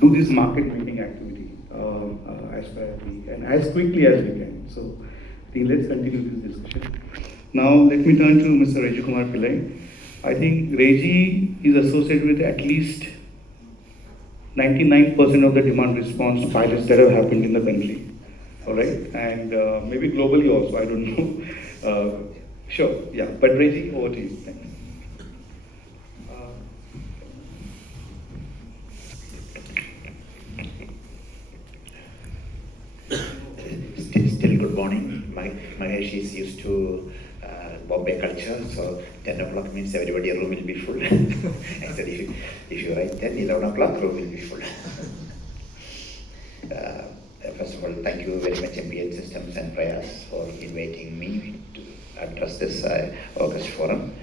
do this market making activity as per and as quickly as we can. So I think let's continue this discussion. Now let me turn to Mr. Reji Pillai. I think Reji is associated with at least 99% of the demand response pilots that have happened in the country. All right, and maybe globally also. I don't know. Sure, yeah. But Reji, over to you. Thanks. Still good morning. Mahesh is used to Bombay culture, so 10 o'clock means everybody room will be full. I said if you write 10, 11 o'clock room will be full. First of all, thank you very much MPL Systems and Prayas for inviting me to address this August forum.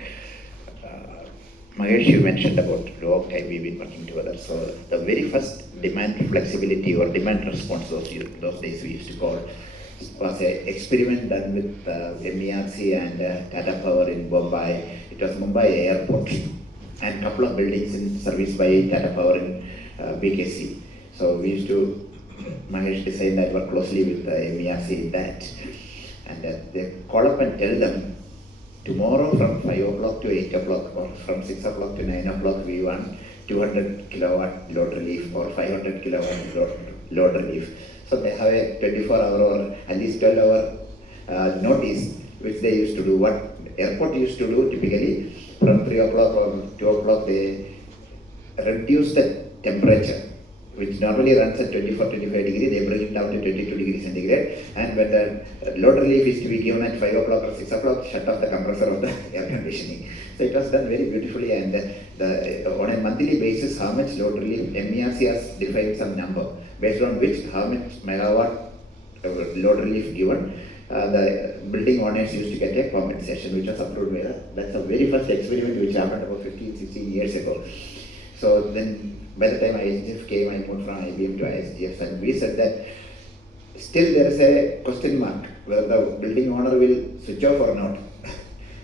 Mahesh, you mentioned about long time we've been working together. So the very first demand flexibility or demand response those days we used to call was an experiment done with MERC and Tata Power in Mumbai. It was Mumbai Airport and a couple of buildings in service by Tata Power in BKC. So we used to, Mahesh designed that, work closely with MERC in that. And they call up and tell them, tomorrow from 5 o'clock to 8 o'clock or from 6 o'clock to 9 o'clock we want 200 kilowatt load relief or 500 kilowatt load relief. So they have a 24-hour or at least 12-hour notice which they used to do. What airport used to do typically from 3 o'clock or 2 o'clock they reduce the temperature which normally runs at 24-25 degrees, they bring it down to 22 degrees centigrade, and when the load relief is to be given at 5 o'clock or 6 o'clock, shut off the compressor of the air conditioning. So it was done very beautifully, and on a monthly basis, how much load relief, MERC has defined some number, based on which how much megawatt load relief given, the building owners used to get a compensation, which was approved by that's the very first experiment which happened about 15, 16 years ago. So then, by the time ISGF came, I moved from IBM to ISGF, and we said that still there is a question mark whether the building owner will switch off or not.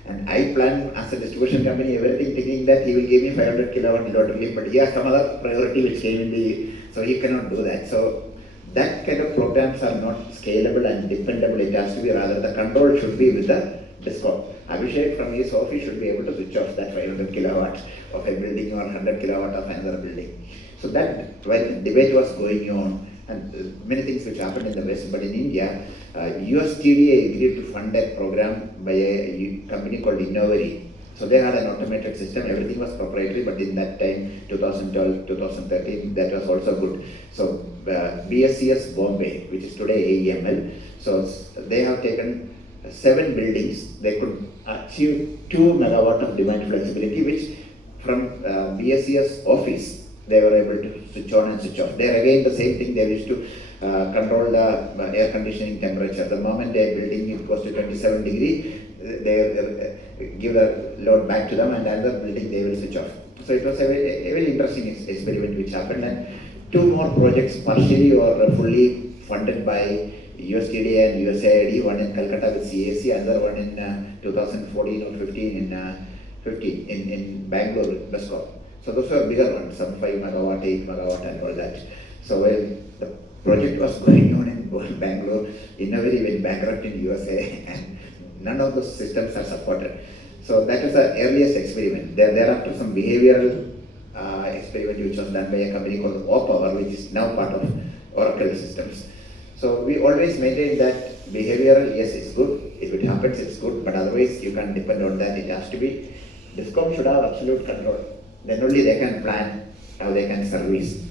And I plan as a distribution company everything thinking that he will give me 500 kilowatt load relief, but he has some other priority which came in so he cannot do that. So that kind of programs are not scalable and dependable. It has to be rather the control should be with the DISCOM. Abhishek from his office should be able to switch off that 500 kilowatt of a building or 100 kilowatt of another building. So that when the debate was going on, and many things which happened in the West, but in India, USTDA agreed to fund a program by a company called Innovari. So they had an automated system, everything was proprietary, but in that time, 2012, 2013, that was also good. So BSCS Bombay, which is today AEML, so they have taken 7 buildings, they could achieve 2 megawatt of demand flexibility, which from BSCS office, they were able to switch on and switch off. There again, the same thing, they used to control the air conditioning temperature. The moment a building it goes to 27 degree, they give the load back to them, and another building they will switch off. So it was a very interesting experiment which happened, and 2 more projects partially or fully funded by USTDA and USAID, one in Calcutta with CAC, another one in 2014 or 15 in Bangalore with BESCOM. So those were bigger ones, some 5 megawatt, 8 megawatt and all that. So when the project was going on in Bangalore, Innovari went bankrupt in USA and none of those systems are supported. So that was the earliest experiment. Thereafter some behavioral experiment which was done by a company called O-Power, which is now part of Oracle Systems. So we always maintain that behavioral, yes, it's good. If it happens, it's good, but otherwise you can't depend on that. It has to be, DISCOM should have absolute control. Then only they can plan how they can service.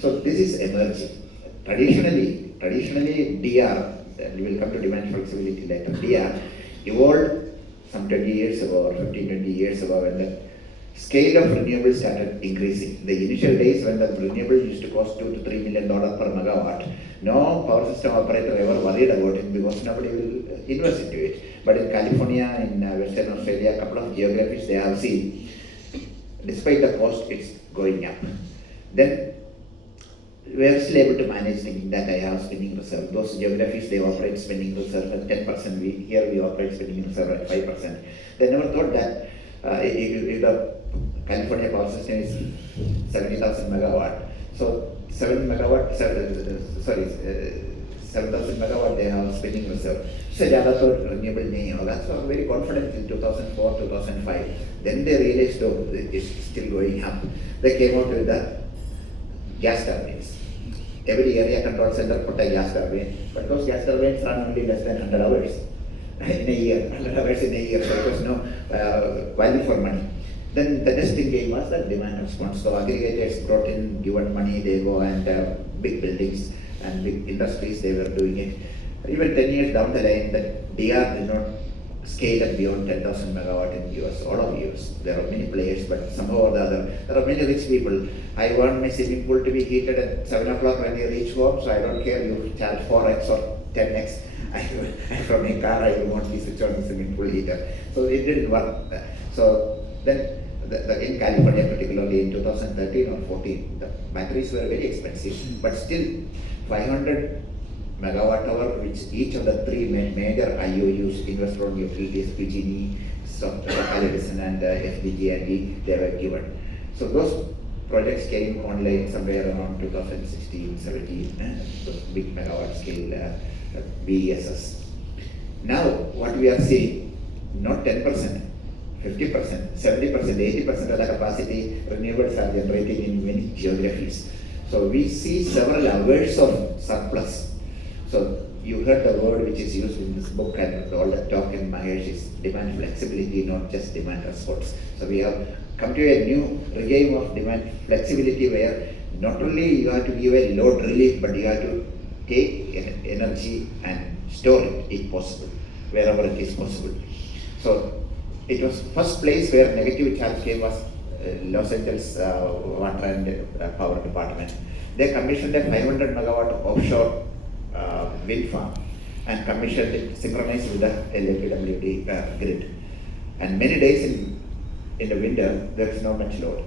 So this is emerging. Traditionally DR, and we will come to demand flexibility later, DR evolved some 20 years ago or 15, 20 years ago when the scale of renewables started increasing. The initial days when the renewable used to cost $2 to $3 million per megawatt, no power system operator ever worried about it because nobody will invest into it. But in California, in Western Australia, a couple of geographies they have seen, despite the cost, it's going up. Then we are still able to manage thinking that I have spinning reserve. Those geographies, they operate spinning reserve at 10%. Here we operate spinning reserve at 5%. They never thought that if the California power system is 70,000 megawatt, so 7,000 megawatt they have spinning reserve. So Jalathur renewable nahi hoga. So I'm very confident in 2004, 2005. Then they realized, oh, it's still going up. They came out with the gas turbines. Every area control center put a gas turbine, but those gas turbines run only less than 100 hours in a year, 100 hours in a year, so there was no value for money. Then the next thing came was the demand response. So aggregators brought in, given money, they go and big buildings and big industries, they were doing it. Even 10 years down the line, the DR did not scale up beyond 10,000 megawatt in US, all of US. There are many players, but somehow or the other, there are many rich people. I want my swimming pool to be heated at 7 o'clock when you reach home, so I don't care, you charge 4x or 10x. From a car, I want to switch on the swimming pool heater. So it didn't work. So then, in California, particularly in 2013 or 14, the batteries were very expensive, but still 500 megawatt hour, which each of the three major IOUs, investor-owned utilities, PG&E, Claridges and FDG&E, they were given. So those projects came online somewhere around 2016, 17, those big megawatt scale BESS. Now, what we are seeing, not 10%, 50%, 70%, 80% of the capacity renewables are generating in many geographies. So we see several hours of surplus. So you heard the word which is used in this book and all the talk in Mahesh is demand flexibility, not just demand response. So we have come to a new regime of demand flexibility where not only you have to give a load relief, but you have to take energy and store it if possible, wherever it is possible. So it was first place where negative charge came was Los Angeles Water and Power Department. They commissioned a 500 megawatt offshore wind farm and commissioned it synchronized with the LAPWD grid. And many days in the winter, there is not much load.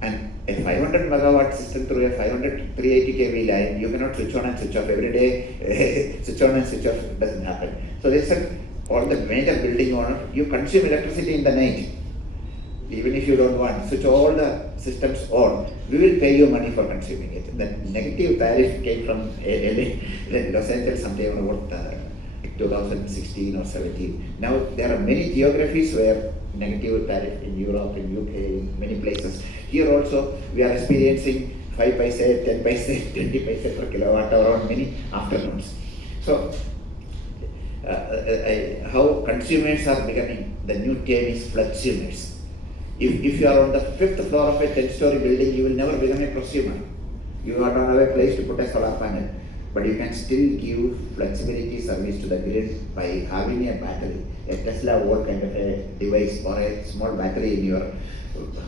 And a 500 megawatt system through a 380 kV line, you cannot switch on and switch off every day. Switch on and switch off doesn't happen. So they said, all the major building owners, you consume electricity in the night. Even if you don't want, switch all the systems on, we will pay you money for consuming it. The negative tariff came from Los Angeles sometime about 2016 or 17. Now there are many geographies where negative tariff in Europe, in UK, in many places. Here also we are experiencing 5 paise, 10 paise, 20 paise per kilowatt hour on many afternoons. So how consumers are becoming, the new term is flexumers. If you are on the 5th floor of a 10-story building, you will never become a prosumer. You don't have a place to put a solar panel, but you can still give flexibility service to the grid by having a battery, a Tesla Volt kind of a device or a small battery in your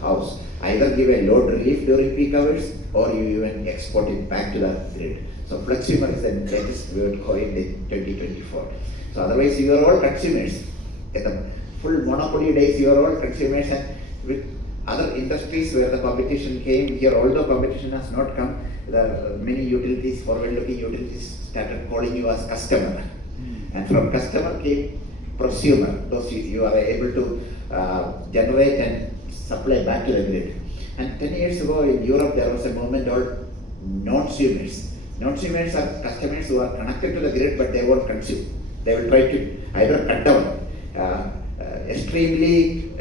house. Either give a load relief during peak hours or you even export it back to the grid. So fleximer is the latest word coined in 2024. So otherwise you are all consumers. At the full monopoly days you are all consumers, and with other industries where the competition came here, although competition has not come, there are many utilities, forward-looking utilities started calling you as customer. And from customer came prosumer. Those you are able to generate and supply back to the grid. And 10 years ago in Europe there was a movement called non-consumers. Non-consumers are customers who are connected to the grid but they won't consume. They will try to either cut down. Extremely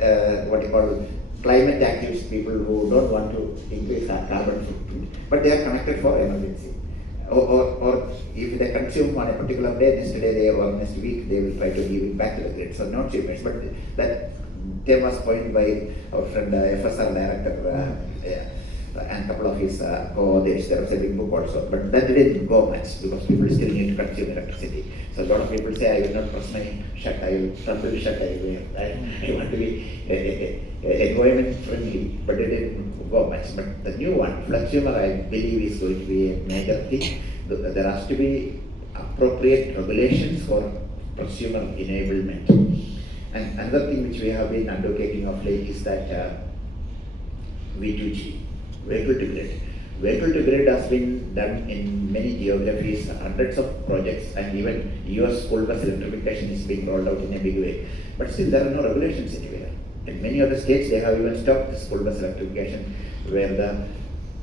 climate activist people who don't want to increase their carbon footprint, but they are connected for emergency. Or if they consume on a particular day, next day or next week, they will try to give it back to the grid. So not cheapers, but that term was coined by our friend FSR director and a couple of his co-authors. There was a big book also, but that didn't go much because people still need to consume electricity. So a lot of people say, I will not press my shut, I will trouble shut, I want to be environment friendly, but it didn't go much. But the new one, fleximer, I believe is going to be a major thing. There has to be appropriate regulations for consumer enablement. And another thing which we have been advocating of late is that V2G, vehicle to grid. Vehicle to grid has been done in many geographies, hundreds of projects, and even US school bus electrification is being rolled out in a big way. But still there are no regulations anywhere. In many other states they have even stopped the school bus electrification where the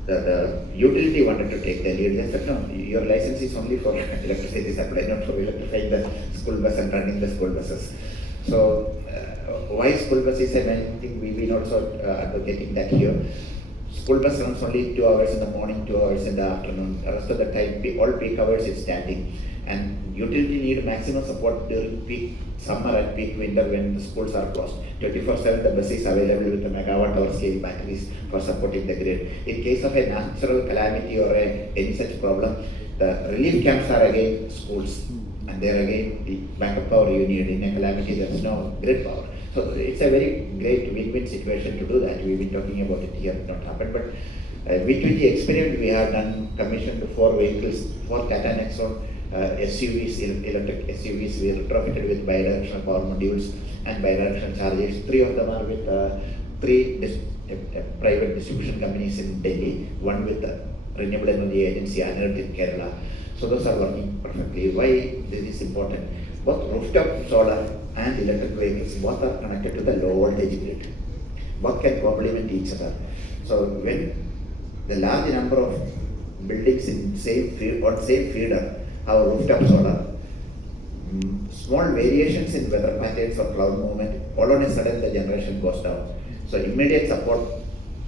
the utility wanted to take the lead. They said, no, your license is only for electricity supply, not for electrifying the school bus and running the school buses. So why school buses? And I think we've been also advocating that here. School bus runs only 2 hours in the morning, 2 hours in the afternoon. The rest of the time, all peak hours is standing. And utility need maximum support during peak summer and peak winter when the schools are closed. 24/7 the bus is available with the megawatt hour scale batteries for supporting the grid. In case of a natural calamity or any such problem, the relief camps are again schools. And there again, the backup power you need. In a calamity, there is no grid power. So it's a very great win-win situation to do that. We've been talking about it here, not happened. But V20 experiment we have done, commissioned 4 vehicles, 4 Tata Nexon SUVs, electric SUVs. We retrofitted with bidirectional power modules and bidirectional chargers. 3 of them are with 3 private distribution companies in Delhi, 1 with the Renewable Energy Agency, another in Kerala. So those are working perfectly. Why this is important? Both rooftop solar and electric vehicles, both are connected to the low voltage grid. Both can complement each other. So when the large number of buildings in same feeder have rooftop solar, small variations in weather patterns or cloud movement, all on a sudden the generation goes down. So immediate support,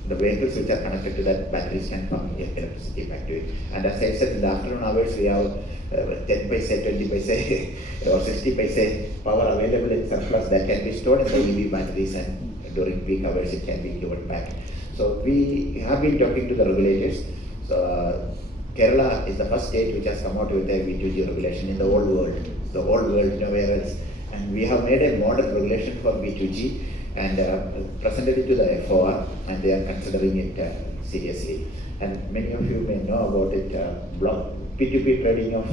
the vehicles which are connected to that batteries can pump electricity back to it. And as I said, in the afternoon hours we have 10 paise, 20 paise or 60 paise power available in surplus that can be stored in the EV batteries, and during peak hours it can be given back. So we have been talking to the regulators. So Kerala is the first state which has come out with a V2G regulation in the whole world, nowhere else. And we have made a model regulation for V2G and presented it to the FOR, and they are considering it seriously. And many of you may know about it, P2P trading of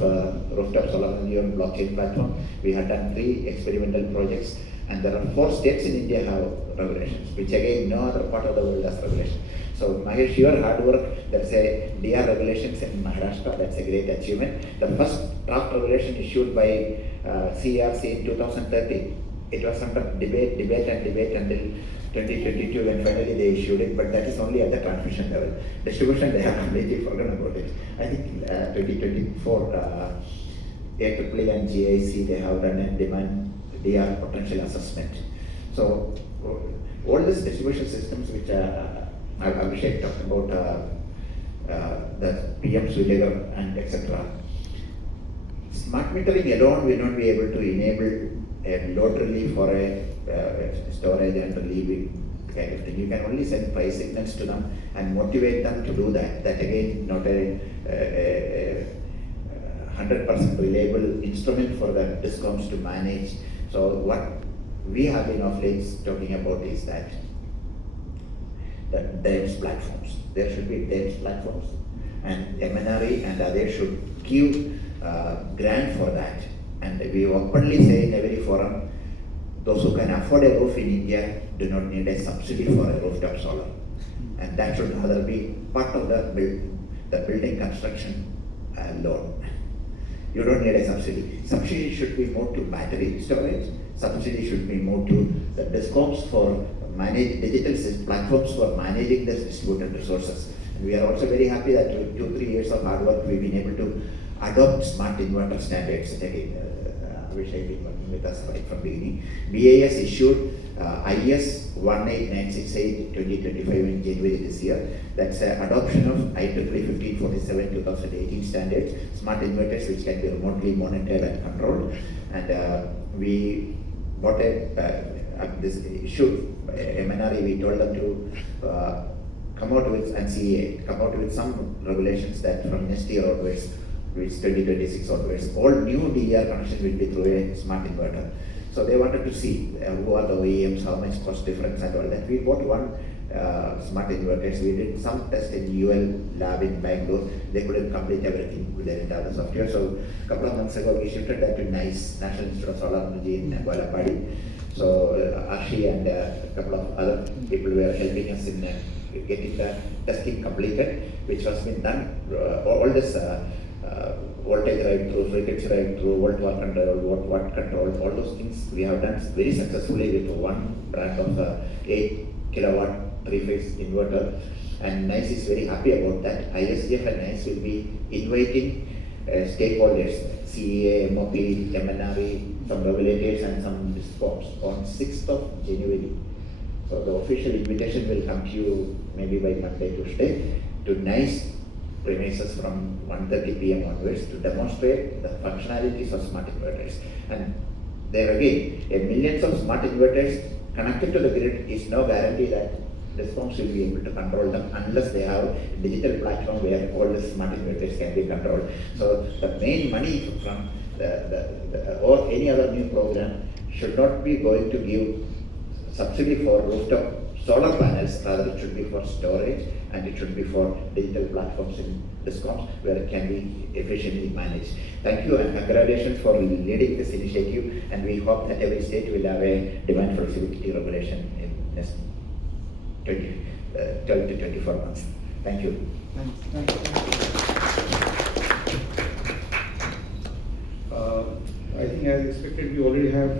rooftop solar energy on blockchain platform. We have done 3 experimental projects, and there are 4 states in India have regulations, which again no other part of the world has regulation. So Mahesh, your hard work, there's a DR regulations in Maharashtra, that's a great achievement. The first draft regulation issued by CERC in 2013. It was under debate until 2022 when finally they issued it, but that is only at the transmission level. Distribution, they have completely forgotten about it. I think 2024, AAA and GIC, they have done a demand DR potential assessment. So all these distribution systems which Abhishek talked about, the PM Sridhar and etc. Smart metering alone will not be able to enable a load relief or a storage and relieving kind of thing. You can only send price signals to them and motivate them to do that. That again, not a 100% reliable instrument for the discoms to manage. So what we have been of late talking about is that the DEMS platforms. There should be DEMS platforms, and MNRE and others should give grant for that. And we openly say in every forum, those who can afford a roof in India do not need a subsidy for a rooftop solar. And that should rather be part of the building construction loan. You don't need a subsidy. Subsidy should be moved to battery storage. Subsidy should be moved to the discoms for digital platforms for managing the distributed resources. And we are also very happy that with 2-3 years of hard work, we've been able to adopt smart inverter standards. Again, Abhishek been working with us right from the beginning. BAS issued IS 18968 2025 in January this year. That's adoption of IEEE 1547 2018 standards, smart inverters which can be remotely monitored and controlled. And we got this issue, MNRE, we told them to come out with, and CEA, come out with some regulations that from next year onwards, which 2026 onwards, all new DER connections will be through a smart inverter. So they wanted to see who are the OEMs, how much cost difference and all that. We bought one smart inverters. We did some test in UL lab in Bangalore. They couldn't complete everything with their entire software. So a couple of months ago, we shifted that to NICE, National Institute of Solar Energy in Gualapadi. So Ashi and a couple of other people were helping us in getting the testing completed, which has been done. All this voltage right through, frequency right through, volt control, watt control, all those things we have done very successfully with one brand of 8 kilowatt three-phase inverter, and NICE is very happy about that. ISDF and NICE will be inviting stakeholders, CEA, MOP, MNRE, some regulators and some DISCOMs on 6th of January. So the official invitation will come to you maybe by Monday, Tuesday, to NICE premises from 1:30 p.m. onwards to demonstrate the functionalities of smart inverters. And there again, millions of smart inverters connected to the grid is no guarantee that DISCOMs will be able to control them unless they have a digital platform where all the smart inverters can be controlled. So the main money from the or any other new program should not be going to give subsidy for rooftop solar panels, rather it should be for storage and it should be for digital platforms in DISCOMs where it can be efficiently managed. Thank you and congratulations for leading this initiative, and we hope that every state will have a demand flexibility regulation in next 12 to 24 months. Thank you. I think as expected, we already have